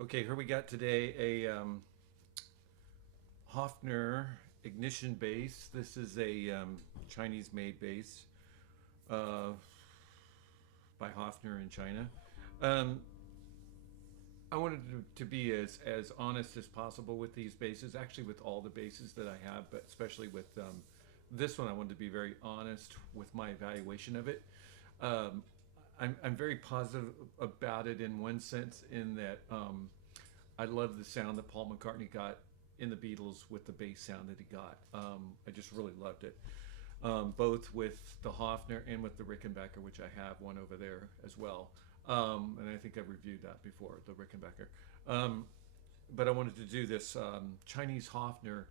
Okay, here we got today a Hofner Ignition Bass. This is a Chinese-made bass uh, by Hofner in China. Um, I wanted to be as honest as possible with these basses, actually with all the basses that I have, but especially with this one, I wanted to be very honest with my evaluation of it. Um, I'm very positive about it in one sense, in that I love the sound that Paul McCartney got in the Beatles with the bass sound that he got. I just really loved it, both with the Hofner and with the Rickenbacker, which I have one over there as well. And I think I've reviewed that before, the Rickenbacker. Um, but I wanted to do this Chinese Hofner.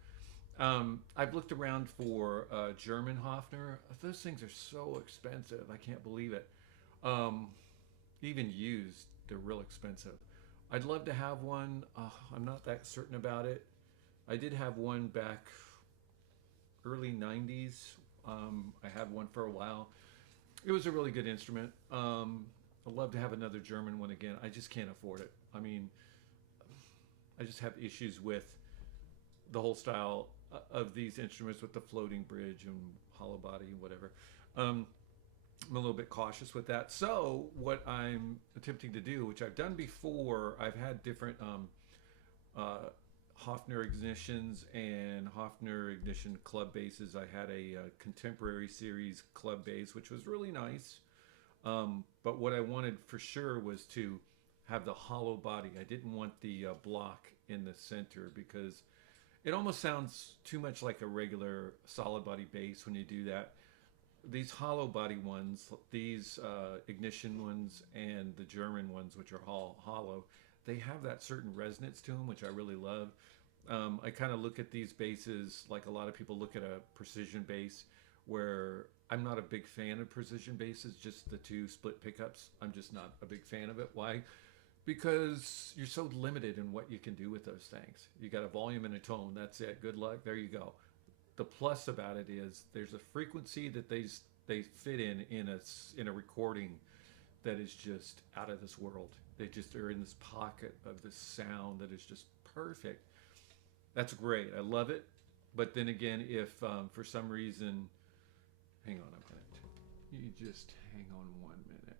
I've looked around for German Hofner. Those things are so expensive. I can't believe it. Um, Even used, they're real expensive. I'd love to have one. I'm not that certain about it. I did have one back early 90s. I had one for a while. It was a really good instrument. I'd love to have another German one again. I just can't afford it. I mean, I just have issues with the whole style of these instruments with the floating bridge and hollow body and whatever. Um, I'm a little bit cautious with that. So what I'm attempting to do, which I've done before, I've had different uh, Hofner Ignitions and Hofner Ignition club basses. I had a contemporary series club bass, which was really nice. But what I wanted for sure was to have the hollow body. I didn't want the block in the center because it almost sounds too much like a regular solid body bass when you do that. These hollow body ones, these ignition ones, and the German ones, which are hollow, they have that certain resonance to them, which I really love. I kind of look at these basses like a lot of people look at a precision bass, where I'm not a big fan of precision basses, just the two split pickups. I'm just not a big fan of it. Why? Because you're so limited in what you can do with those things. You got a volume and a tone. That's it. Good luck. There you go. The plus about it is there's a frequency that they fit in a recording that is just out of this world. They just are in this pocket of this sound that is just perfect. That's great. I love it. But then again, if for some reason, hang on a minute. You just hang on 1 minute.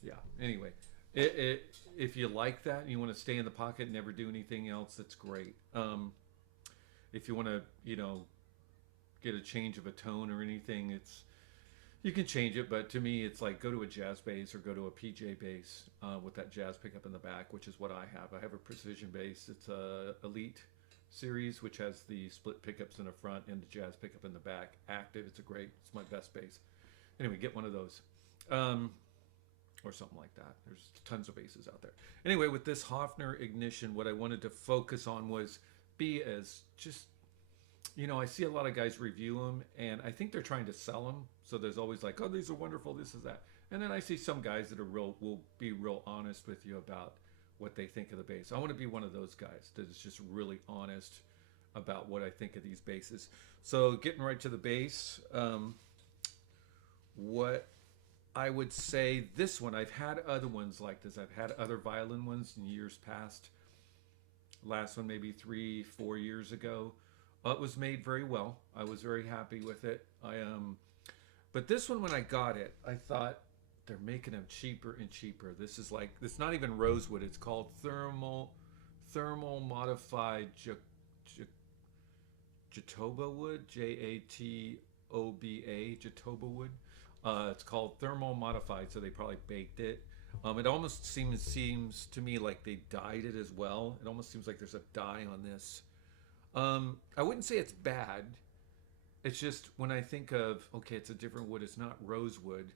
Yeah. Anyway, if you like that and you want to stay in the pocket and never do anything else, that's great. If you want to, get a change of a tone or anything, it's you can change it. But to me, it's like go to a jazz bass or go to a PJ bass with that jazz pickup in the back, which is what I have. I have a precision bass. It's a Elite series, which has the split pickups in the front and the jazz pickup in the back. Active. It's my best bass. Anyway, get one of those. Um, or something like that. There's tons of basses out there. Anyway, with this Hofner Ignition, what I wanted to focus on was be as just I see a lot of guys review them, and I think they're trying to sell them. So there's always like, oh, these are wonderful, this is that. And then I see some guys that will be real honest with you about what they think of the bass. I want to be one of those guys that is just really honest about what I think of these basses. So getting right to the bass, what I would say this one, I've had other ones like this. I've had other violin ones in years past. Last one maybe 3 4 years ago. It was made very well. I was very happy with it. But this one, when I got it, I thought they're making them cheaper and cheaper. This is like it's not even rosewood. It's called thermal modified Jatoba wood, Jatoba, Jatoba wood. It's called thermal modified, so they probably baked it. It almost seems to me like they dyed it as well. It almost seems like there's a dye on this. I wouldn't say it's bad. It's just when I think of okay, it's a different wood. It's not rosewood.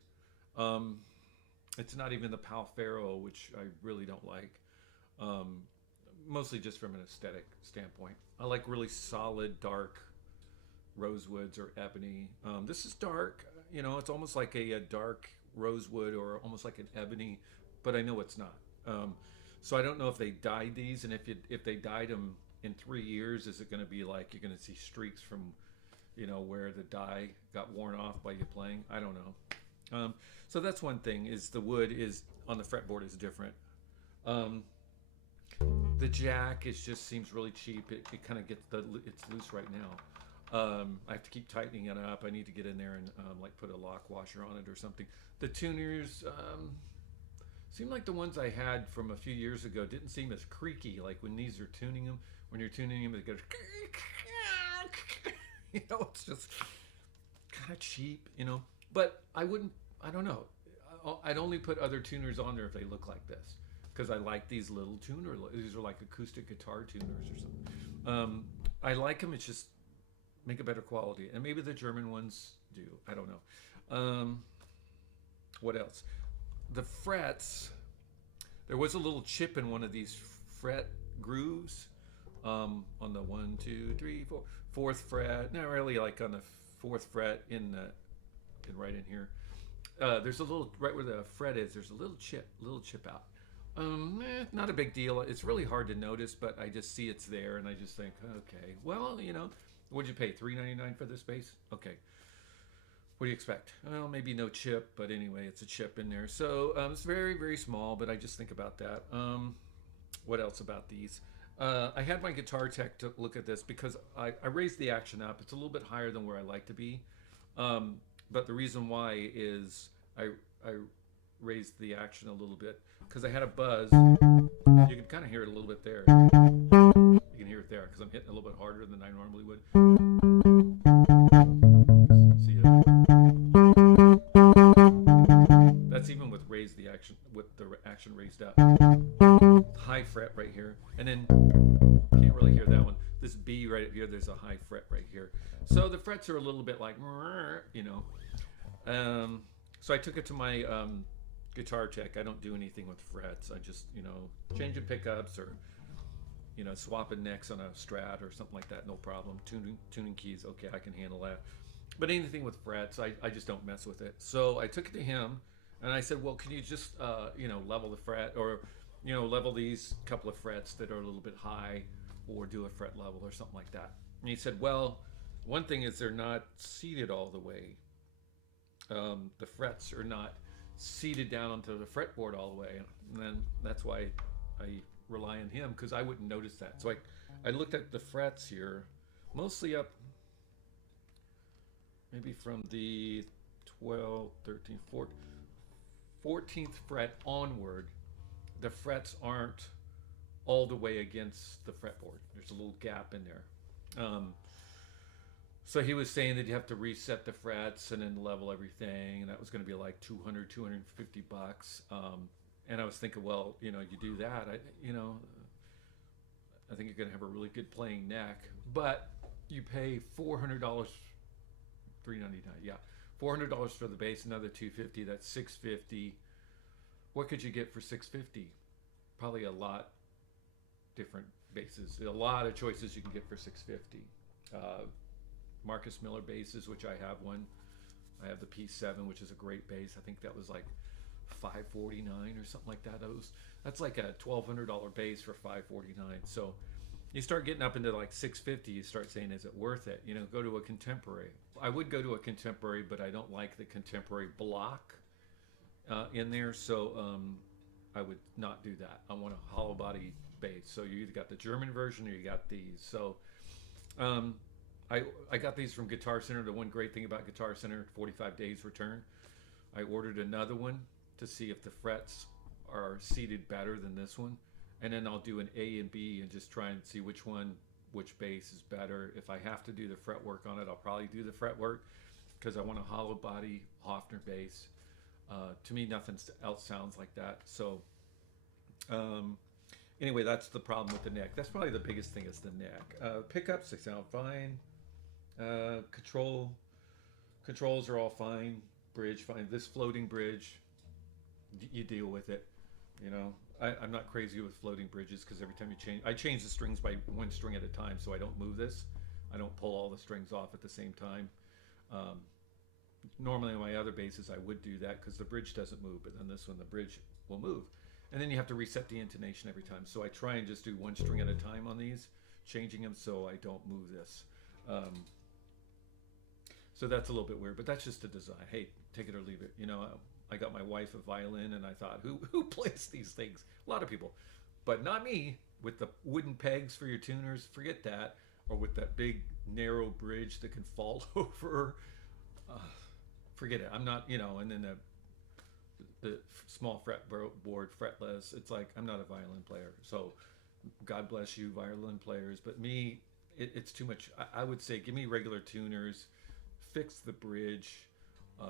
Um, it's not even the Palfero, which I really don't like. Um, Mostly just from an aesthetic standpoint. I like really solid, dark rosewoods or ebony. This is dark. It's almost like a dark rosewood or almost like an ebony, but I know it's not. So I don't know if they dyed these, and if they dyed them in 3 years, is it going to be like you're going to see streaks from, where the dye got worn off by you playing? I don't know. So that's one thing is the wood is on the fretboard is different. Um, the jack is just seems really cheap. It kind of gets it's loose right now. I have to keep tightening it up. I need to get in there and like put a lock washer on it or something. The tuners seem like the ones I had from a few years ago didn't seem as creaky. Like when these are tuning them, when you're tuning them, it goes. It's just kind of cheap. But I wouldn't. I don't know. I'd only put other tuners on there if they look like this, because I like these little tuner. These are like acoustic guitar tuners or something. I like them. It's just make a better quality, and maybe the German ones do. I don't know. What else? The frets. There was a little chip in one of these fret grooves on the 1, 2, 3, 4, fourth fret. Not really, like on the fourth fret right in here. There's a little right where the fret is. There's a little chip out. Not a big deal. It's really hard to notice, but I just see it's there, and I just think, okay, well, what'd you pay? $3.99 for this bass? Okay. What do you expect? Well, maybe no chip, but anyway, it's a chip in there. So it's very, very small, but I just think about that. What else about these? I had my guitar tech to look at this because I raised the action up. It's a little bit higher than where I like to be. But the reason why is I raised the action a little bit because I had a buzz. You can kind of hear it a little bit there. You can hear it there because I'm hitting a little bit harder than I normally would. See it? That's even with the action raised up. High fret right here, and then can't really hear that one. This B right here, there's a high fret right here. So the frets are a little bit like, so I took it to my guitar tech. I don't do anything with frets. I just, changing pickups or, swapping necks on a Strat or something like that. No problem. Tuning keys. Okay, I can handle that. But anything with frets, I just don't mess with it. So I took it to him and I said, well, can you just, level the fret or, level these couple of frets that are a little bit high or do a fret level or something like that. And he said, well, one thing is they're not seated all the way. The frets are not seated down onto the fretboard all the way. And then that's why I rely on him because I wouldn't notice that. So I looked at the frets here, mostly up maybe from the 12th, 13th, 14th fret onward. The frets aren't all the way against the fretboard. There's a little gap in there. So he was saying that you have to reset the frets and then level everything, and that was going to be like $250. And I was thinking, well, you do that, I think you're going to have a really good playing neck, but you pay $400, $399, yeah, $400 for the bass, another $250. That's $650. What could you get for $650? Probably a lot different basses. A lot of choices you can get for $650. Marcus Miller basses, which I have one. I have the P7, which is a great bass. I think that was like $549 or something like that. That's like a $1,200 bass for $549. So you start getting up into like $650. You start saying, is it worth it? Go to a contemporary. I would go to a contemporary, but I don't like the contemporary block in there. So I would not do that. I want a hollow body bass. So you either got the German version or you got these. So I got these from Guitar Center. The one great thing about Guitar Center, 45 days return. I ordered another one to see if the frets are seated better than this one. And then I'll do an A and B and just try and see which bass is better. If I have to do the fret work on it, I'll probably do the fret work because I want a hollow body Hofner bass. To me, nothing else sounds like that. So anyway, that's the problem with the neck. That's probably the biggest thing is the neck. Pickups, they sound fine. Controls are all fine. Bridge, fine. This floating bridge, you deal with it. I'm not crazy with floating bridges because every time I change the strings by one string at a time, so I don't move this. I don't pull all the strings off at the same time. Normally on my other basses I would do that because the bridge doesn't move, but then this one the bridge will move. And then you have to reset the intonation every time. So I try and just do one string at a time on these, changing them so I don't move this. So that's a little bit weird, but that's just a design. Hey, take it or leave it. I got my wife a violin, and I thought, who plays these things? A lot of people, but not me. With the wooden pegs for your tuners, forget that. Or with that big narrow bridge that can fall over, forget it. I'm not, and then the small fretboard, fretless. It's like, I'm not a violin player. So God bless you, violin players. But me, it's too much. I would say, give me regular tuners, fix the bridge. I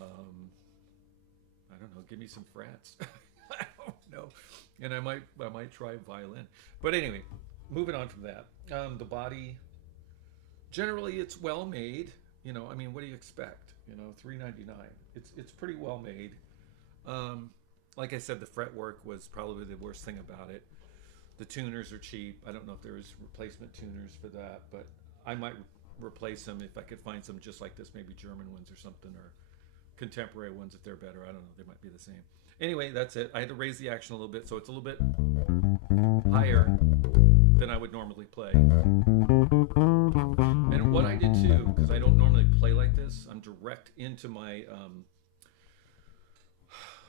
don't know, give me some frets. I don't know. And I might try violin. But anyway, moving on from that. The body, generally it's well made. What do you expect? $3.99. It's pretty well made. Like I said, the fretwork was probably the worst thing about it. The tuners are cheap. I don't know if there's replacement tuners for that, but I might replace them if I could find some just like this, maybe German ones or something, or contemporary ones if they're better. I don't know. They might be the same. Anyway, that's it. I had to raise the action a little bit, so it's a little bit higher than I would normally play. And what I did too, because I don't normally play like this, I'm direct into my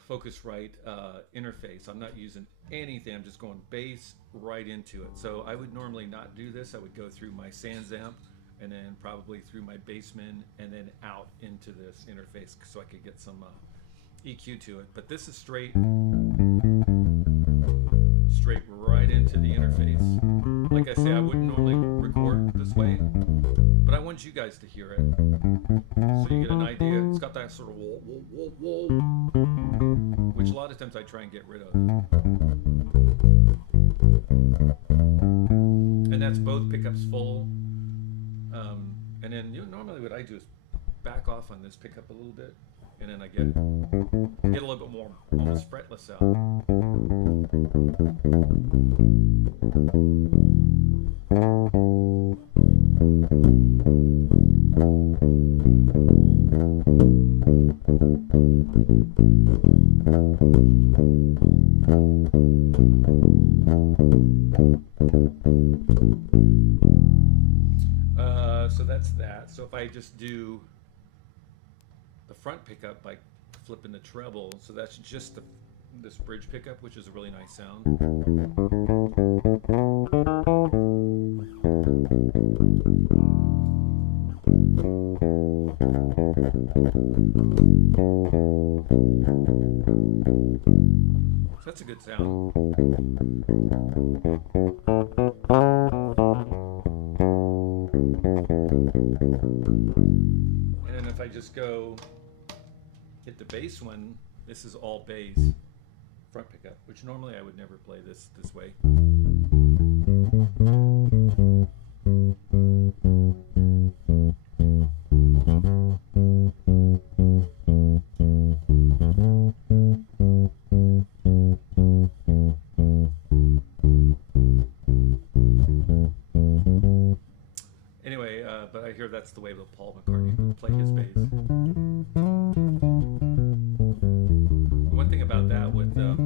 Focusrite interface. I'm not using anything. I'm just going bass right into it. So I would normally not do this. I would go through my Sansamp and then probably through my Bassman and then out into this interface so I could get some EQ to it. But this is straight right into the interface. Like I say, I wouldn't normally record this way, but I want you guys to hear it so you get an idea. It's got that sort of whoa, whoa, whoa, whoa, which a lot of times I try and get rid of. And that's both pickups full. And then normally what I do is back off on this pickup a little bit, and then I get a little bit more almost fretless out. So that's that. So if I just do the front pickup by flipping the treble, so that's just this bridge pickup, which is a really nice sound. So that's a good sound. And then if I just go hit the bass one, this is all bass front pickup, which normally I would never play this way. Anyway, but I hear that's the way that Paul McCartney would play his bass. One thing about that with the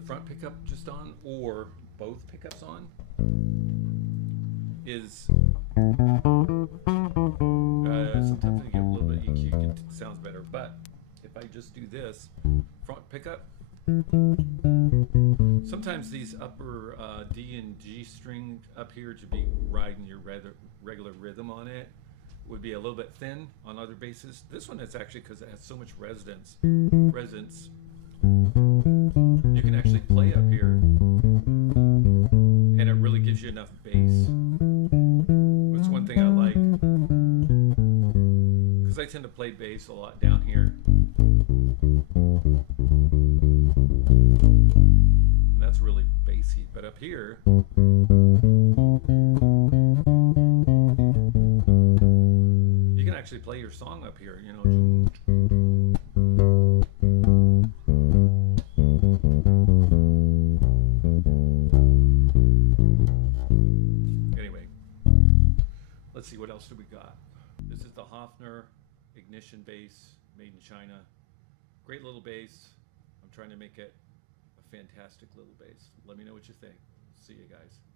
front pickup just on, or both pickups on, is sometimes you get a little bit of EQ, it sounds better. But if I just do this front pickup, sometimes these upper D and G string up here to be riding your regular rhythm on it would be a little bit thin on other basses. This one is actually, because it has so much resonance, you can actually play up here and it really gives you enough bass. That's one thing I like, because I tend to play bass a lot down here. And that's really bassy. But up here, you can actually play your song up here, Anyway, let's see, what else do we got? This is the Hofner Ignition Bass, made in China. Great little bass. I'm trying to make it a fantastic little bass. Let me know what you think. See you guys.